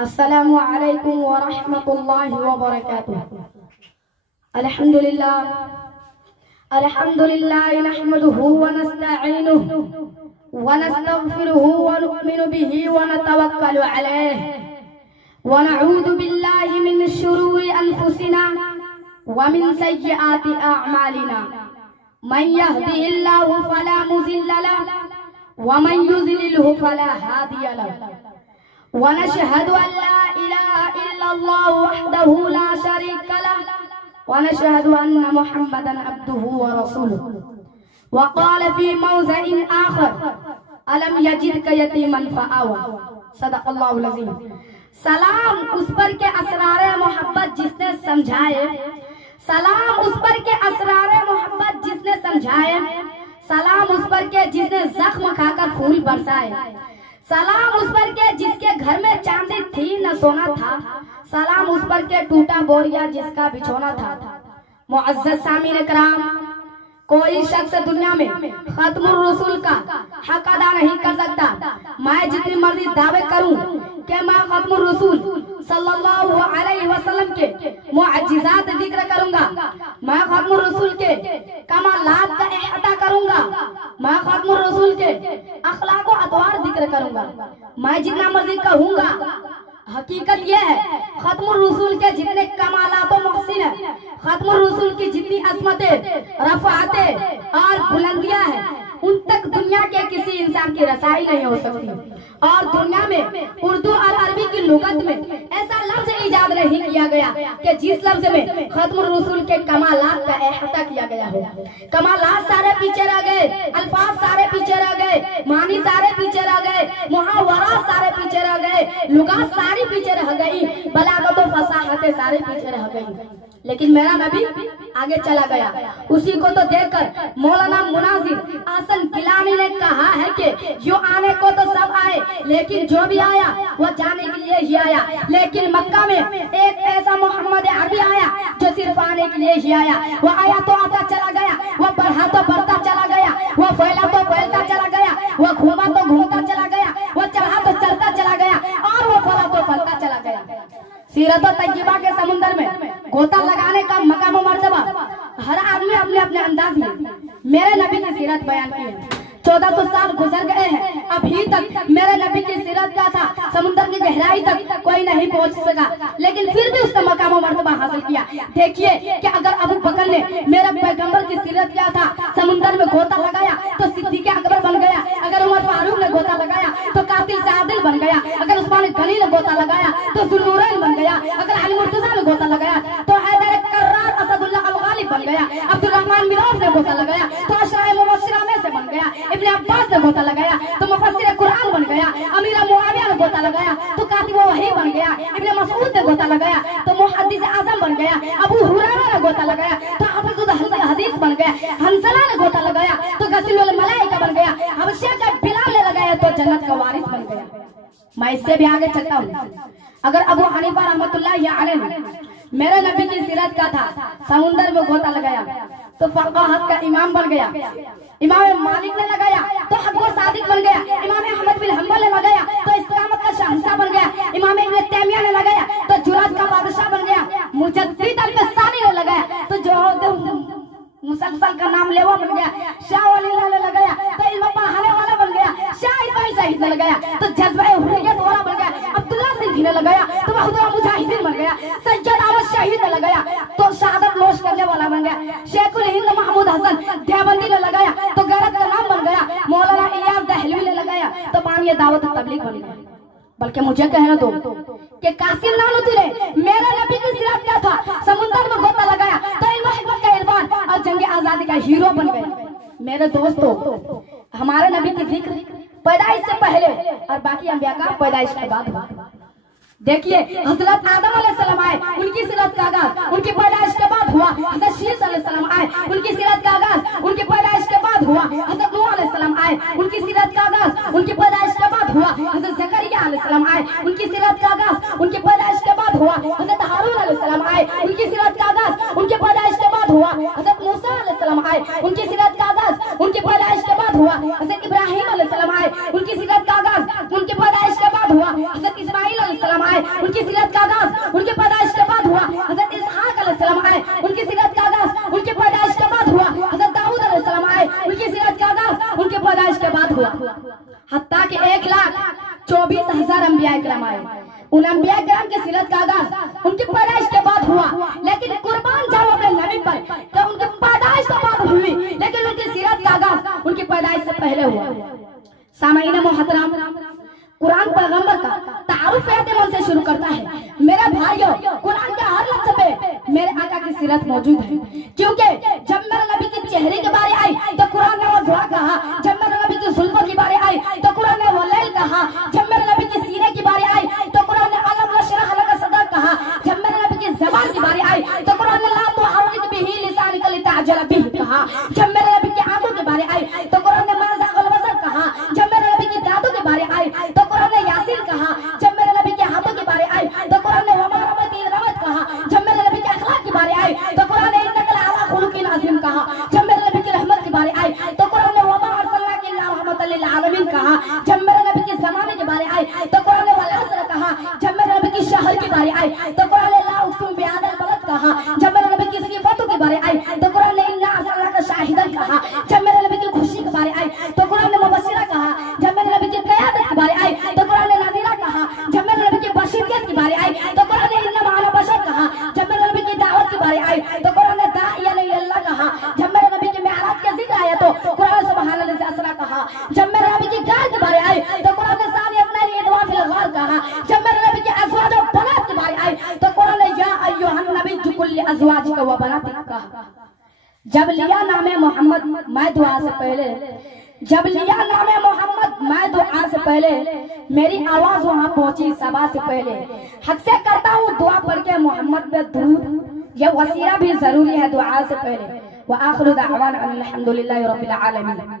अस्सलामु अलैकुम व रहमतुल्लाहि व बरकातुहू। अल्हम्दुलिल्लाह नहमदुहु व नस्तईनुहु व नस्तगफिरुहु व नु'मिनु बिही व नतवक्कलु अलैहि व नऊदु बिल्लाहि मिन शुरूरि अनफुसिना व मिन सय्यिआति अअमालिना। मन यहदिहिल्लाहु फला मुज़िल्ल लहु व मन युज़लिलहु फला हादिय लहु। वनशहदु अल्ला इलाहा इल्लल्लाह वहदहु ला शरीका लहु वनशहदु अन्ना मुहम्मदन अब्दुहु व रसूलुहु। वक़ाल फी मौज़िइन आखर अलम यजिदका यतीमन फ़आवा। सदक़ल्लाहुल अज़ीम। सलाम उस पर के असरार मोहब्बत जिसने समझाए, सलाम उस पर के असरार मोहब्बत जिसने समझाए, सलाम उस पर के जिसने जख्म खाकर फूल बरसाए, सलाम उस पर के जिसके घर में चांदी थी न सोना था, सलाम उस पर के टूटा बोरिया जिसका बिछोना था। मुअज़्ज़ज़ सामीन इकराम, कोई शख्स दुनिया में खत्मुर रसूल का हक अदा नहीं कर सकता। मैं जितनी मर्जी दावे करूं कि मैं खत्मुर रसूल सल्लल्लाहु अलैहि वसल्लम के मुअज्जिज़ात जिक्र करूंगा, मैं खत्मुर रसूल के कमालात का इहाता करूंगा, मैं खत्मुर रसूल के अखलाक व अतवार जिक्र करूंगा, मैं जितना मर्जी कहूंगा, हकीकत यह है खत्मुर रसूल के जितने कमालात व मुहसिन है, खत्मुर रसूल की जितनी अज़मतें, रफ़ाअतें और बुलंदियां हैं, उन तक दुनिया के किसी इंसान की रसाई नहीं हो सकती। और दुनिया में उर्दू और अरबी की लुगत में ऐसा लफ्ज इजाद नहीं किया गया कि जिस लफ्ज में खत्मुर रसूल के कमालात का इहाता किया गया हो। कमालात सारे पीछे रह गए, अल्फाज सारे पीछे रह गए, मानी सारे पीछे रह गए, मुहावरा सारे पीछे रह गए, लुगात सारी पीछे रह गई, बलागत व फसाहतें सारे पीछे रह गई। लेकिन मेरा नबी आगे चला गया। उसी को तो देखकर मौलाना मुनाजिर हसन गिलानी ने कहा है कि जो आने को तो सब आए, लेकिन जो भी आया वो जाने के लिए ही आया। लेकिन मक्का में एक ऐसा मोहम्मद अरबी आया जो सिर्फ आने के लिए ही आया। वो आया तो आता चला गया, वो बढ़ा तो बढ़ता चला गया, वो फैला तो फैलता चला गया, वो घूमा तो घूमता चला गया, वो चढ़ा तो चलता चला गया, और वो फला तो फलता चला गया। सीरत तय्यबा के समुंदर में गोता लगाने का मकाम व मर्तबा हर आदमी अपने अपने अंदाज में मेरे नबी की सीरत बयान की है। 1400 साल गुजर गए हैं, अभी तक मेरे नबी की सीरत का था समुद्र की गहराई तक कोई नहीं पहुंच सका, लेकिन फिर भी उसने मकाम व मर्तबा हासिल किया। देखिए कि अगर अबू बकर ने मेरे पैगंबर की सीरत क्या था समुद्र में गोता लगाया तो सिद्दीक़ अकबर बन गया, अगर उमर फारूक ने गोता लगाया तो कातिल सादिल बन गया, अगर उस्मान गनी ने गोता लगाया तो जुन्नूरैन बन गया, अगर अली मुर्तज़ा ने गोता लगाया तो हैदर कर्रार असदुल्लाह अल गालिब बन गया, अब्दुर्रहमान मिराज ने गोता लगाया तो अशराए मुबश्शिरा में से बन गया, इब्ने अब्बास ने गोता लगाया तो मुफस्सिर कुरान बन गया, अमीर मुआविया ने गोता लगाया तो कातिब वही बन गया, इब्ने मसऊद ने गोता लगाया तो मुहद्दिस आज़म बन गया, अबू हुरैरा ने गोता लगाया तो हाफिज़ुल हदीस बन गया, हंसला ने गोता लगाया तो गसीलुल मलाइका बन गया, हबशा का बिलाल ने लगाया तो जन्नत का वारिस बन गया। मैं इससे भी आगे चलता हूँ। अगर अबू हनीफा रहमतुल्लाहि अलैह मेरे नबी की सीरत का था समुंदर में गोता लगाया तो फक़ाहत का इमाम बन गया, इमाम मालिक ने लगाया तो हक़ व सादिक बन गया, इमाम अहमद बिन हंबल ने लगाया तो इस्तिकामत का शहंशाह बन गया, इमाम इब्न तैमिया ने लगाया तो जुरात का बादशाह बन गया, मुजद्दिद अल-बस्तामी ने लगाया तो जो मुसलसल का नाम लेवा बन गया, शाह वलील्लाह ने लगाया तो इल्म पढ़ाने वाला बन गया, शाह इब्राहिम शहीद ने लगाया तो जज्बा हुर्रियत वाला बन गया, अब्दुल्ला सिद्दीक़ ने लगाया तो बहादुर मुजाहिदीन बन गया, सैयद अहमद शहीद ने लगाया तो शहादत नोश करने वाला बन गया, शेखुल हिंद महमूद हसन देवबंदी ने लगाया तो गैरत का नाम बन गया, मौलाना इलियास दहलवी ने लगाया तो बानिए दावत तबलीग बन गया। बल्कि मुझे कहना दो कि कासिम नानूती ने मेरे नबी की सीरत क्या था समुद्र में गोता लगाया तो इल्म हिकमत का इल्मान और जंग आजादी का हीरो बन गए। मेरे दोस्तों, हमारे नबी की जिक्र पैदाइश से पहले और बाकी अंबिया का पैदाइश के बाद हुआ। देखिए हजरत आदम अलैहिस्सलाम आए, उनकी सीरत का आगाज उनकी पैदाइश के बाद हुआ। हजरत शीश अलैहिस्सलाम आए, उनकी सीरत का आगाज उनकी पैदाइश के बाद हुआ। हजरत नूह अलैहिस्सलाम आए, उनकी सीरत का आगाज उनकी पैदाइश के बाद हुआ। हजरत ज़करिया अलैहिस्सलाम आए, उनकी सीरत का आगाज उनकी पैदाइश के बाद हुआ। हजरत हारून अलैहिस्सलाम आए, उनकी सीरत का आगाज उनकी पैदाइश के बाद हुआ। हजरत मूसा अलैहिस्सलाम आए, उनकी सीरत का आगाज उनकी पैदाइश के बाद हुआ। हजरत इब्राहिम अलैहिस्सलाम आए, उनकी सीरत का आगाज उनकी पैदाइश के बाद हुआ। हजरत इस्माइल अलैहिस्सलाम आए, करम आए। उन अंबिया किराम की सीरत का आगाज उनकी पैदाइश के बाद हुआ, लेकिन कुर्बान जाओ अपने नबी पर कि उनकी पैदाइश तो बाद हुई, लेकिन उनकी सीरत का आगाज उनकी पैदाइश से पहले हुआ। सामईन मोहतरम, कुरान पैगंबर का तारुफ एहतिमाम से शुरू करता है। मेरे भाइयों, कुरान के हर लफ्ज पे मेरे आका की सीरत मौजूद है, क्योंकि जब मेरे नबी के चेहरे के बारे आई तो कुरान ने वो दुआ कहा, जब मेरे नबी की जुल्फों की बारे आई तो कुरान ने वो लैल कहा, जब मेरे नबी की सीने की बारे आई तो कुरान ने अलम नशरह लका सदर कहा, जब मेरे नबी की ज़बान की बारे आई तो कुरान ने ला तुहर्रिक बिही लिसानक लितअजल बिही कहा, जब मेरे नबी की आंखों की बारे आई तो कुरान ने मा ज़ाग़ल बसर कहा, जब मेरे नबी की दांतों की बारे आई तो कुरान ने यासीन कहा, जब मेरे नबी के हाथों की बारे आई तो कुरान ने वमा रमती रमत कहा, जब मेरे नबी के अखलाक की बारे आई तो कुरान ने इन्नका लअला खुलुकिन अज़ीम कहा, जब मेरे नबी की रहमत की बारे आई तो कुरान ने वमा अरसलनाका इल्ला रहमतल लिल आलमीन कहा, जब मेरे नबी के ज़माने के बारे आई तो कुरान ने वल असर कहा, जब मेरे नबी की शहर की बारे आई तो कुरान ने ला उक़सिमु बिहाज़ल बलद कहा, जब मेरे नबी की सिफातों की बारे आई तो कुरान ने इन्ना अरसलनाका शाहिदन कहा, जब मेरे नबी की खुशी के बारे आई तो कुरान ने मुबश्शिरा कहा, जब मेरे नबी की क़यादत के बारे आई तो कुरान ने नज़ीरा कहा, जब मेरे नबी की बशीरियत की बारे आई तो कुरान ने इन्नमा अना बशर कहा, जब मेरे नबी की दावत की बारे आई तो कुरान ने दाइयन इलल्लाह कहा, जब मेरे नबी की मेराज का जिक्र आया तो कुरान सुब्हानल्लाज़ी असरा कहा, जब मेरे नबी की गाय के बारे आई तो कुरान ने सानियतना इदवा फिल गार कहा, जब मेरे नबी की अज़वाज और बनात के बारे आई तो कुरान ने या अय्युहन नबी कुल्ली अज़वाजिका व बनातिका कहा। जब लिया नामे मोहम्मद मैं दुआ से पहले, जब लिया नामे मोहम्मद मैं दुआ से पहले, मेरी आवाज वहां पहुंची सबा से पहले, हक से करता हूँ दुआ पढ़ के मोहम्मद पे दुरूद, यह वसीला भी जरूरी है दुआ से पहले। व आखिरु दाअवाना अनिल हम्दुलिल्लाहि रब्बिल आलमीन।